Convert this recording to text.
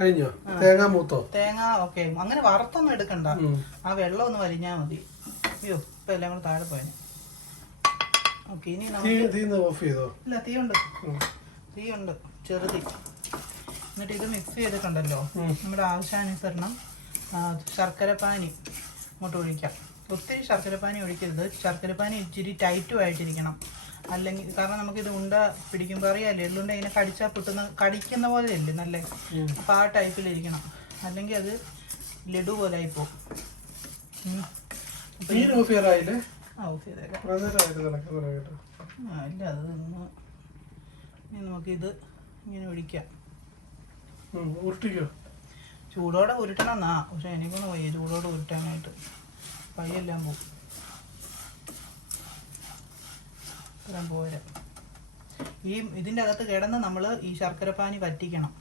കഴിഞ്ഞോ? തേങ്ങ മൂത്തോ? തേങ്ങ ഓക്കെ, അങ്ങനെ വറുത്തൊന്നും എടുക്കണ്ട, ആ വെള്ളം ഒന്ന് വലിഞ്ഞാൽ മതി. അയ്യോ ഇപ്പൊ എല്ലാം കൂടെ താഴെ പോയനെ. ഓക്കെ, ഇനി ഓഫ് ചെയ്തോ? ഇല്ല, തീയുണ്ട് ചെറുതി. എന്നിട്ട് ഇത് മിക്സ് ചെയ്തിട്ടുണ്ടല്ലോ, നമ്മുടെ ആവശ്യാനുസരണം ശർക്കരപ്പാനി ഇങ്ങോട്ട് ഒഴിക്കാം. ഒത്തിരി ശർക്കരപ്പാനി ഒഴിക്കരുത്, ശർക്കരപ്പാനി ഇച്ചിരി ടൈറ്റും ആയിട്ടിരിക്കണം. അല്ലെങ്കിൽ കാരണം നമുക്കിത് ഉണ്ട പിടിക്കുമ്പോൾ അറിയാമല്ലോ, എള്ളുണ്ട ഇങ്ങനെ കടിക്കുന്ന പോലെ അല്ലേ നല്ല, അപ്പം ആ ടൈപ്പിലിരിക്കണം, അല്ലെങ്കിൽ അത് ലഡു പോലെ ആയിപ്പോ. ഓഫ് ചെയ്തേക്കാം. ഇല്ല, അത് നമുക്കിത് ഇങ്ങനെ ഒഴിക്കാം. ചൂടോടെ ഉരുട്ടണം എന്നാ, പക്ഷെ എനിക്കൊന്നും വയ്യ ചൂടോടെ ഉരുട്ടാനായിട്ട്, കൈയെല്ലാം പോകും. ഇത്രയും പോരാ. ഇതിൻ്റെ അകത്ത് കിടന്ന് നമ്മൾ ഈ ശർക്കരപ്പാനി വറ്റിക്കണം.